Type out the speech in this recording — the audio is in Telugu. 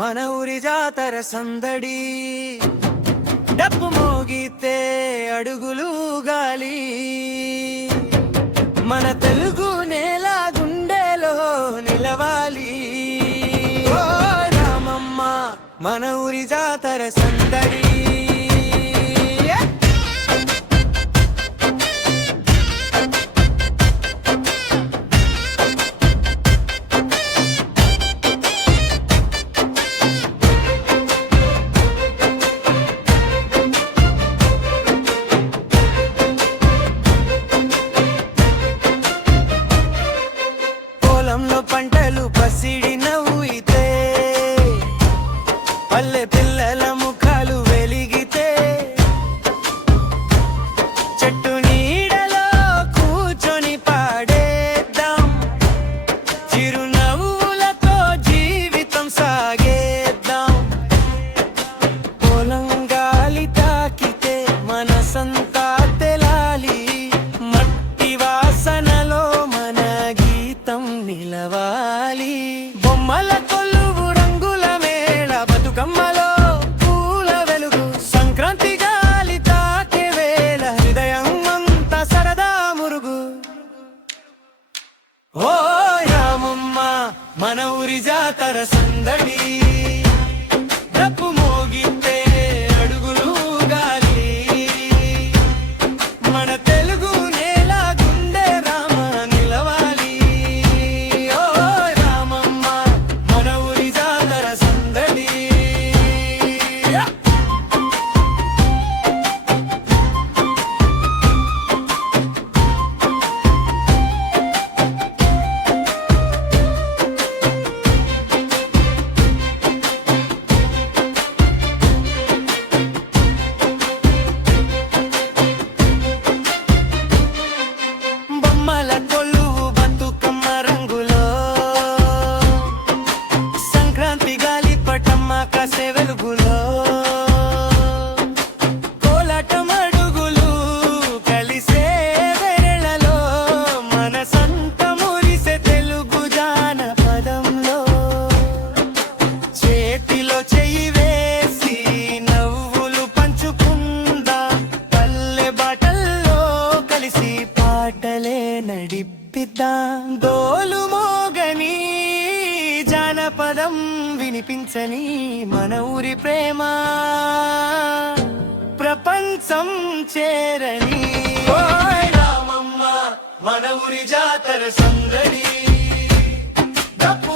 మన ఊరి జాతర సందడి, డప్పు మోగితే అడుగులు గాలి, మన తెలుగు నేల గుండెలో నిలవాలి. ఓ రామమ్మ మన ఊరి జాతర సందడి. పొలంలో పంటలు పసిడి నవ్వుయితే, పల్లె పిల్లల ముఖాలు వెలిగితే, చెట్టు నీడలో కూర్చొని పాడేద్దాం, చిరునవ్వులతో జీవితం సాగేద్దాం. పొలం గాలి తాకితే మనసంతా తెలాలి, మట్టి వాసనలో మన గీతం నిలవాలి. బొమ్మల కొలువు రంగుల మేళ బతుకమ్మలో పూల వెలుగు, సంక్రాంతి గాలి తాకే వేళ హృదయం అంతా సరదా మురుగు. ఓ రామమ్మ మన ఊరి జాతర సందడి, డప్పు మోగితే అడుగులు గాలి, మన తెలుగు నేల గుండె రామ నిలవాలి. ఓ రామమ్మ మన ఊరి జాతర సందడి. బొమ్మల కొలువు బతుకమ్మ రంగులో, సంక్రాంతి గాలి పటమ్మ కాసే వెలుగులో, కోలాటం అడుగులు కలిసే వేళలో, మన సంత మురిసే తెలుగు జానపదంలో, చేతిలో చెయ్యి వేసి నవ్వులు పంచుకుందాం, పల్లె బాటల్లో కలిసి పాటలే నడిపిద్దాం. దోలు మోగని జానపదం వినిపించని మన ఊరి ప్రేమ ప్రపంచం చేరని. ఓ రామమ్మ మన ఊరి జాతర సందడి, డప్పు